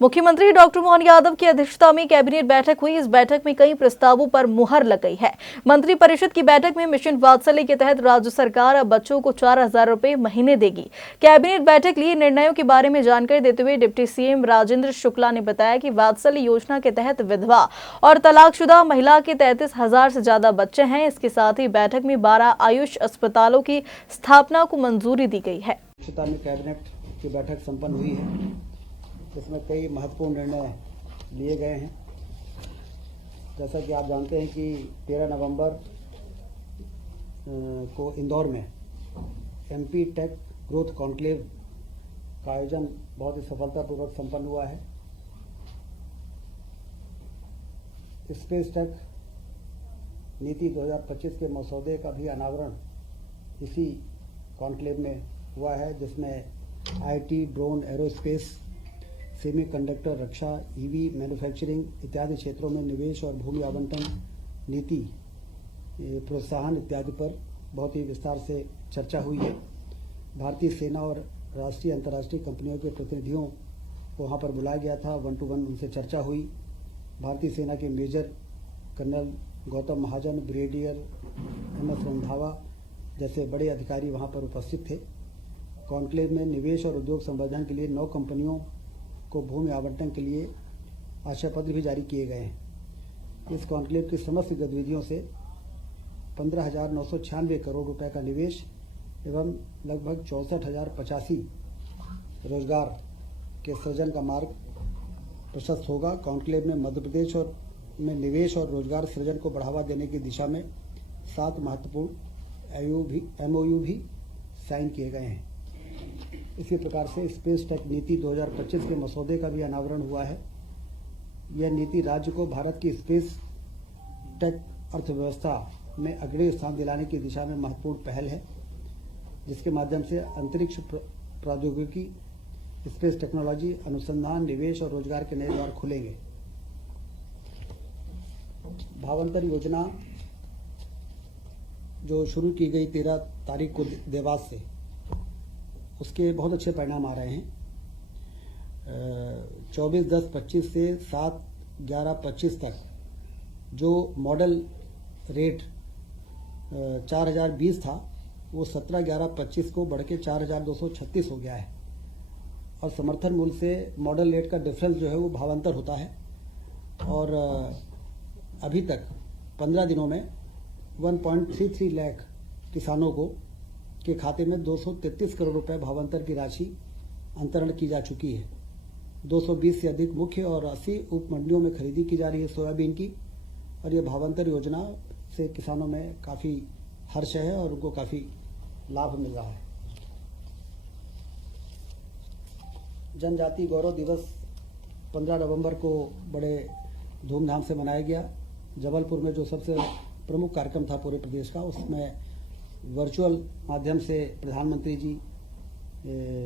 मुख्यमंत्री डॉक्टर मोहन यादव की अध्यक्षता में कैबिनेट बैठक हुई। इस बैठक में कई प्रस्तावों पर मुहर लग गई है। मंत्री परिषद की बैठक में मिशन वात्सल्य के तहत राज्य सरकार अब बच्चों को 4,000 रुपए महीने देगी। कैबिनेट बैठक लिए निर्णयों के बारे में जानकारी देते हुए डिप्टी सीएम राजेंद्र शुक्ला ने बताया कि वात्सल्य योजना के तहत विधवा और तलाकशुदा महिला के 33,000 से ज्यादा बच्चे हैं। इसके साथ ही बैठक में 12 आयुष अस्पतालों की स्थापना को मंजूरी दी गई है। कैबिनेट की बैठक संपन्न हुई है, जिसमें कई महत्वपूर्ण निर्णय लिए गए हैं। जैसा कि आप जानते हैं कि 13 नवंबर को इंदौर में एमपी टेक ग्रोथ कॉन्क्लेव का आयोजन बहुत ही सफलतापूर्वक संपन्न हुआ है। स्पेस टेक नीति 2025 के मसौदे का भी अनावरण इसी कॉन्क्लेव में हुआ है, जिसमें IT, drone, aerospace, semiconductor, Raksha, EV, manufacturing इत्यादि क्षेत्रों में निवेश और भूमि आवंटन नीति, प्रोत्साहन इत्यादि पर बहुत ही विस्तार से चर्चा हुई है। भारतीय सेना और राष्ट्रीय अंतर्राष्ट्रीय कंपनियों के प्रतिनिधियों को वहाँ पर बुलाया गया था। 1-to-1 उनसे चर्चा हुई। भारतीय सेना के मेजर कर्नल गौतम महाजन, ब्रिगेडियर MS रंधावा जैसे बड़े अधिकारी वहाँ पर उपस्थित थे। कॉन्क्लेव में निवेश और उद्योग संवर्धन के लिए 9 कंपनियों को भूमि आवंटन के लिए आशय पत्र भी जारी किए गए हैं। इस कॉन्क्लेव की समस्त गतिविधियों से 15,996 करोड़ रुपए का निवेश एवं लगभग 64,085 रोजगार के सृजन का मार्ग प्रशस्त होगा। कॉन्क्लेव में मध्य प्रदेश में निवेश और रोजगार सृजन को बढ़ावा देने की दिशा में 7 महत्वपूर्ण MOU भी साइन किए गए हैं। इसी प्रकार से स्पेस टेक नीति 2025 के मसौदे का भी अनावरण हुआ है। यह नीति राज्य को भारत की स्पेस टेक अर्थव्यवस्था में अग्रणी स्थान दिलाने की दिशा में महत्वपूर्ण पहल है, जिसके माध्यम से अंतरिक्ष प्रौद्योगिकी, स्पेस टेक्नोलॉजी, अनुसंधान, निवेश और रोजगार के नए द्वार खुलेंगे। भावांतर योजना जो शुरू की गई 13 तारीख को देवास से, उसके बहुत अच्छे परिणाम आ रहे हैं। 24/10/25 से 7/11/25 तक जो मॉडल रेट 4,020 था, वो 17/11/25 को बढ़ के 4,236 हो गया है। और समर्थन मूल्य से मॉडल रेट का डिफरेंस जो है वो भावांतर होता है। और अभी तक 15 दिनों में 1.33 लाख किसानों को के खाते में 233 करोड़ रुपए भावांतर की राशि अंतरण की जा चुकी है। 220 से अधिक मुख्य और 80 उप मंडियों में खरीदी की जा रही है सोयाबीन की। और ये भावांतर योजना से किसानों में काफ़ी हर्ष है और उनको काफ़ी लाभ मिल रहा है। जनजाति गौरव दिवस 15 नवंबर को बड़े धूमधाम से मनाया गया। जबलपुर में जो सबसे प्रमुख कार्यक्रम था पूरे प्रदेश का, उसमें वर्चुअल माध्यम से प्रधानमंत्री जी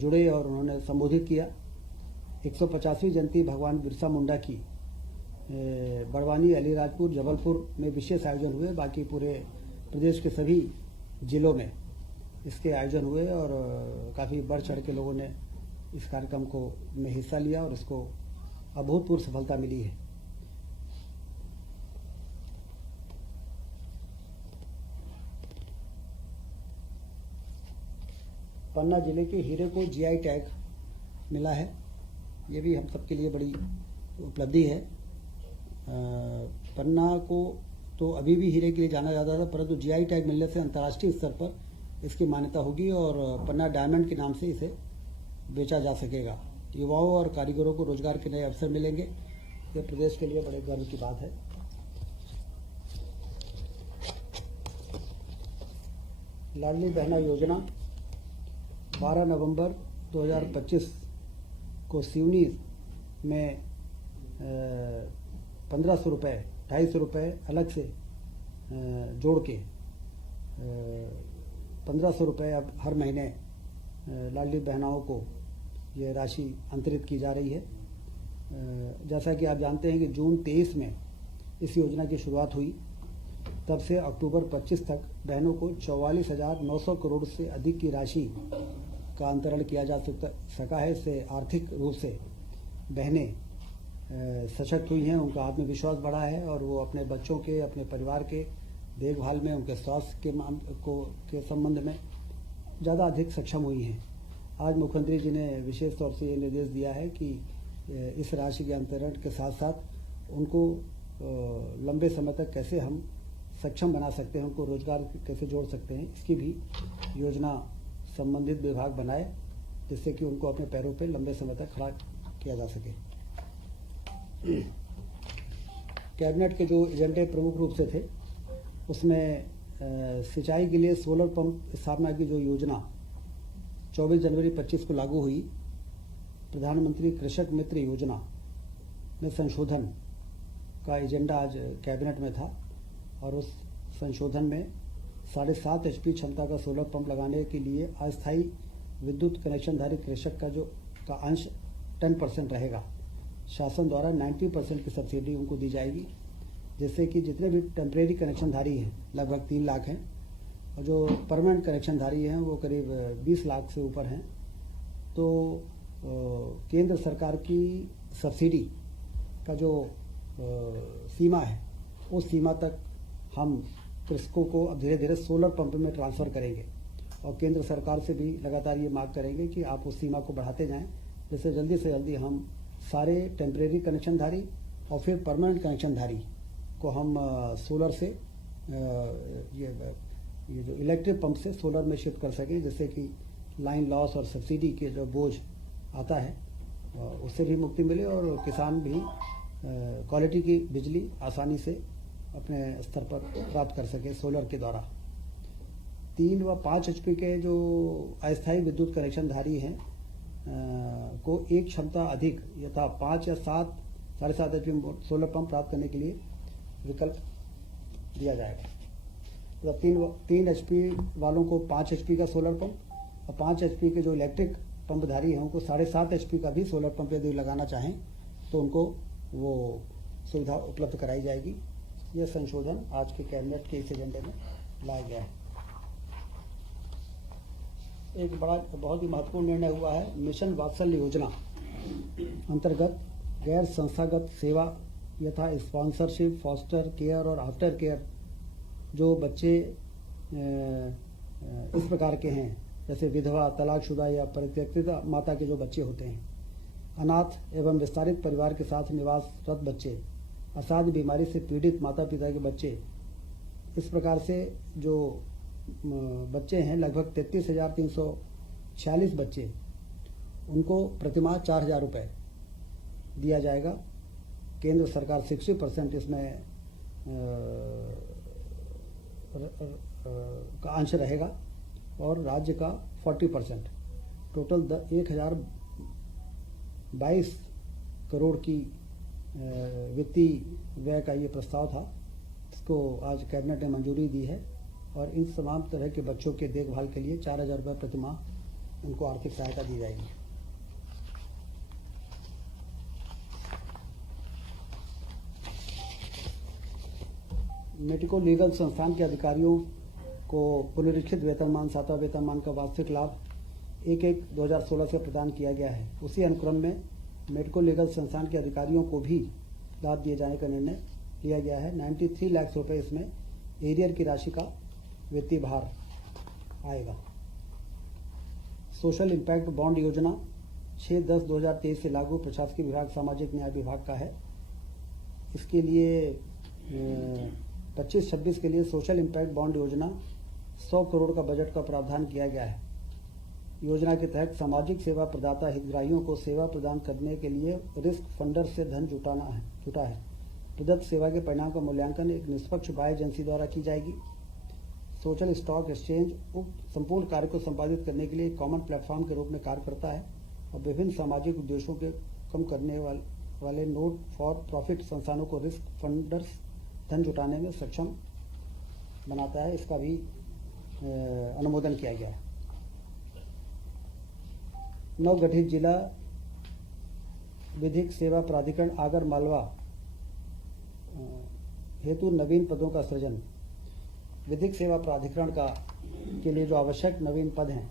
जुड़े और उन्होंने संबोधित किया। 150वीं जयंती भगवान बिरसा मुंडा की बड़वानी, अलीराजपुर, जबलपुर में विशेष आयोजन हुए। बाकी पूरे प्रदेश के सभी जिलों में इसके आयोजन हुए और काफ़ी बढ़ चढ़ के लोगों ने इस कार्यक्रम को में हिस्सा लिया और इसको अभूतपूर्व सफलता मिली है। पन्ना जिले के हीरे को GI टैग मिला है। ये भी हम सबके लिए बड़ी उपलब्धि है। पन्ना को तो अभी भी हीरे के लिए जाना जाता था, परंतु GI टैग मिलने से अंतर्राष्ट्रीय स्तर पर इसकी मान्यता होगी और पन्ना डायमंड के नाम से इसे बेचा जा सकेगा। युवाओं और कारीगरों को रोजगार के नए अवसर मिलेंगे। ये प्रदेश के लिए बड़े गर्व की बात है। लाडली बहना योजना 12 नवंबर 2025 को सिवनी में 1,500 रुपये, 250 रुपये अलग से जोड़ के 1,500 रुपये अब हर महीने लाडली बहनाओं को ये राशि अंतरित की जा रही है। जैसा कि आप जानते हैं कि जून 23 में इस योजना की शुरुआत हुई, तब से अक्टूबर 25 तक बहनों को 44,900 करोड़ से अधिक की राशि का अंतरण किया जा सका है। इससे आर्थिक रूप से बहनें सशक्त हुई हैं, उनका आत्मविश्वास बढ़ा है और वो अपने बच्चों के, अपने परिवार के देखभाल में, उनके स्वास्थ्य के संबंध में ज़्यादा अधिक सक्षम हुई हैं। आज मुख्यमंत्री जी ने विशेष तौर से ये निर्देश दिया है कि इस राशि के अंतरण के साथ साथ उनको लंबे समय तक कैसे हम सक्षम बना सकते हैं, उनको रोजगार कैसे जोड़ सकते हैं, इसकी भी योजना संबंधित विभाग बनाए, जिससे कि उनको अपने पैरों पर लंबे समय तक खड़ा किया जा सके। कैबिनेट के जो एजेंडे प्रमुख रूप से थे, उसमें सिंचाई के लिए सोलर पंप स्थापना की जो योजना 24 जनवरी 25 को लागू हुई, प्रधानमंत्री कृषक मित्र योजना में संशोधन का एजेंडा आज कैबिनेट में था और उस संशोधन में 7.5 HP क्षमता का सोलर पंप लगाने के लिए अस्थायी विद्युत कनेक्शनधारी कृषक का अंश 10% रहेगा। शासन द्वारा 90% की सब्सिडी उनको दी जाएगी, जिससे कि जितने भी टेम्परेरी कनेक्शनधारी हैं लगभग 3 लाख हैं और जो परमानेंट कनेक्शनधारी हैं वो करीब 20 लाख से ऊपर हैं। तो केंद्र सरकार की सब्सिडी का जो सीमा है, उस सीमा तक हम कृषकों को अब धीरे धीरे सोलर पंप में ट्रांसफ़र करेंगे और केंद्र सरकार से भी लगातार ये मांग करेंगे कि आप उस सीमा को बढ़ाते जाएं, जिससे जल्दी से जल्दी हम सारे टेम्परेरी कनेक्शनधारी और फिर परमानेंट कनेक्शनधारी को हम सोलर से ये जो इलेक्ट्रिक पंप से सोलर में शिफ्ट कर सकें, जिससे कि लाइन लॉस और सब्सिडी के जो बोझ आता है उससे भी मुक्ति मिले और किसान भी क्वालिटी की बिजली आसानी से अपने स्तर पर प्राप्त कर सके सोलर के द्वारा। 3 व 5 HP के जो अस्थायी विद्युत कनेक्शनधारी हैं को एक क्षमता अधिक यथा 5 या 7.5 HP सोलर पंप प्राप्त करने के लिए विकल्प दिया जाएगा। मतलब 3 HP वालों को 5 HP का सोलर पंप और 5 HP के जो इलेक्ट्रिक पंपधारी हैं उनको 7.5 HP का भी सोलर पंप यदि लगाना चाहें तो उनको वो सुविधा उपलब्ध कराई जाएगी। यह संशोधन आज के कैबिनेट के इस एजेंडे में लाया गया है। एक बहुत ही महत्वपूर्ण निर्णय हुआ है। मिशन वात्सल्य योजना अंतर्गत गैर संस्थागत सेवा यथा स्पॉन्सरशिप, फॉस्टर केयर और आफ्टर केयर जो बच्चे इस प्रकार के हैं, जैसे विधवा, तलाकशुदा या परित्यक्ता माता के जो बच्चे होते हैं, अनाथ एवं विस्तारित परिवार के साथ निवासरत बच्चे, असाध्य बीमारी से पीड़ित माता पिता के बच्चे, इस प्रकार से जो बच्चे हैं लगभग 33,346 बच्चे, उनको प्रतिमाह 4,000 रुपये दिया जाएगा। केंद्र सरकार 60% इसमें का अंश रहेगा और राज्य का 40%। टोटल 1,022 करोड़ की वित्तीय व्यय का ये प्रस्ताव था, इसको आज कैबिनेट ने मंजूरी दी है और इन तमाम तरह के बच्चों के देखभाल के लिए 4,000 रुपये प्रतिमाह उनको आर्थिक सहायता दी जाएगी। मेडिको लीगल संस्थान के अधिकारियों को पुनरीक्षित वेतनमान, 7वां वेतनमान का वार्षिक लाभ 1/1/2016 से प्रदान किया गया है। उसी अनुक्रम में मेडिको लीगल संस्थान के अधिकारियों को भी लाभ दिए जाने का निर्णय लिया गया है। 93 लाख रुपये इसमें एरियर की राशि का वित्तीय भार आएगा। सोशल इम्पैक्ट बॉन्ड योजना 6/10/2023 से लागू प्रशासकीय विभाग सामाजिक न्याय विभाग का है। इसके लिए 25-26 के लिए सोशल इम्पैक्ट बॉन्ड योजना 100 करोड़ का बजट का प्रावधान किया गया है। योजना के तहत सामाजिक सेवा प्रदाता हितग्राहियों को सेवा प्रदान करने के लिए रिस्क फंडर से धन जुटा है। प्रदत्त सेवा के परिणाम का मूल्यांकन एक निष्पक्ष बाह्य एजेंसी द्वारा की जाएगी। सोशल स्टॉक एक्सचेंज उक्त संपूर्ण कार्य को संपादित करने के लिए एक कॉमन प्लेटफॉर्म के रूप में कार्य करता है और विभिन्न सामाजिक उद्देश्यों के कम करने वाले नोट फॉर प्रॉफिट संस्थानों को रिस्क फंडर्स धन जुटाने में सक्षम बनाता है। इसका भी अनुमोदन किया गया है। नवगठित जिला विधिक सेवा प्राधिकरण आगर मालवा हेतु नवीन पदों का सृजन। विधिक सेवा प्राधिकरण के लिए जो आवश्यक नवीन पद हैं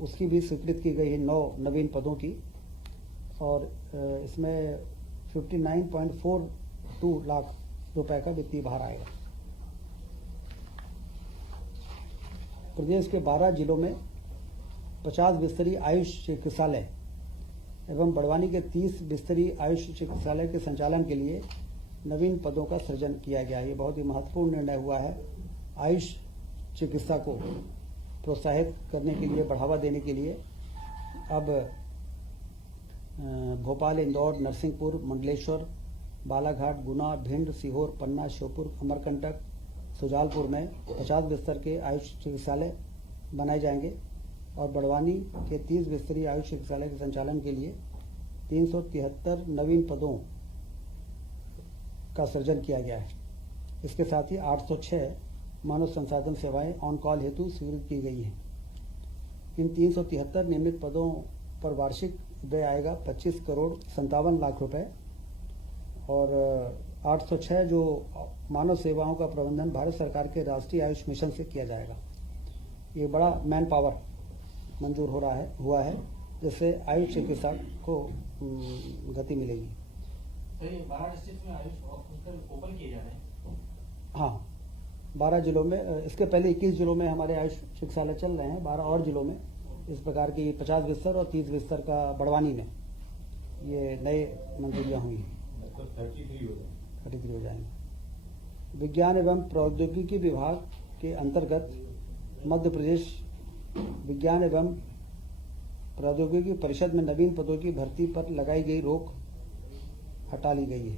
उसकी भी स्वीकृत की गई है 9 नवीन पदों की और इसमें 59.42 लाख रुपए का वित्तीय भार आएगा। प्रदेश के 12 जिलों में 50 बिस्तरीय आयुष चिकित्सालय एवं बड़वानी के 30 बिस्तरीय आयुष चिकित्सालय के संचालन के लिए नवीन पदों का सृजन किया गया है। ये बहुत ही महत्वपूर्ण निर्णय हुआ है। आयुष चिकित्सा को प्रोत्साहित करने के लिए, बढ़ावा देने के लिए अब भोपाल, इंदौर, नरसिंहपुर, मंडलेश्वर, बालाघाट, गुना, भिंड, सीहोर, पन्ना, श्योपुर, अमरकंटक, सुजालपुर में 50 बिस्तर के आयुष चिकित्सालय बनाए जाएंगे और बड़वानी के 30 बिस्तरीय आयुष चिकित्सालय के संचालन के लिए 373 नवीन पदों का सृजन किया गया है। इसके साथ ही 806 मानव संसाधन सेवाएं ऑन कॉल हेतु स्वीकृत की गई हैं। इन 373 नियमित पदों पर वार्षिक व्यय आएगा 25 करोड़ 57 लाख रुपए और 806 जो मानव सेवाओं का प्रबंधन भारत सरकार के राष्ट्रीय आयुष मिशन से किया जाएगा। ये बड़ा मैन पावर मंजूर हुआ है जिससे आयुष चिकित्सा को गति मिलेगी। तो ये 12 डिस्ट्रिक्ट में आयुष हॉस्पिटल ओपन किए जा रहे हैं? हाँ, 12 जिलों में। इसके पहले 21 जिलों में हमारे आयुष चिकित्सालय चल रहे हैं। 12 और जिलों में इस प्रकार की 50 बिस्तर और 30 बिस्तर का बड़वानी में ये नए मंजूरियां हुई हैं। 33 हो जाएंगे। विज्ञान एवं प्रौद्योगिकी विभाग के अंतर्गत मध्य प्रदेश विज्ञान एवं प्रौद्योगिकी परिषद में नवीन पदों की भर्ती पर लगाई गई रोक हटा ली गई है।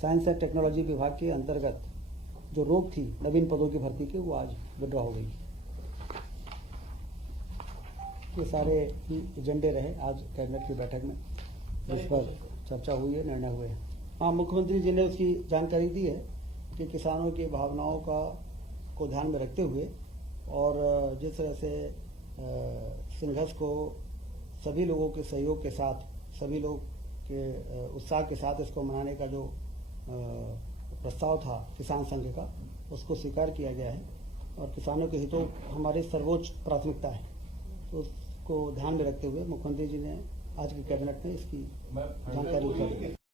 साइंस एंड टेक्नोलॉजी विभाग के अंतर्गत जो रोक थी नवीन पदों की भर्ती की, वो आज विड्रॉ हो गई। ये सारे एजेंडे रहे आज कैबिनेट की बैठक में, जिस पर चर्चा हुई है, निर्णय हुए हैं। हाँ, मुख्यमंत्री जी ने उसकी जानकारी दी है कि किसानों की भावनाओं को ध्यान में रखते हुए और जिस तरह से संघर्ष को सभी लोगों के सहयोग के साथ, सभी लोग के उत्साह के साथ इसको मनाने का जो प्रस्ताव था किसान संघ का, उसको स्वीकार किया गया है और किसानों के हितों हमारी सर्वोच्च प्राथमिकता है। तो उसको ध्यान में रखते हुए मुख्यमंत्री जी ने आज की कैबिनेट में इसकी जानकारी दी।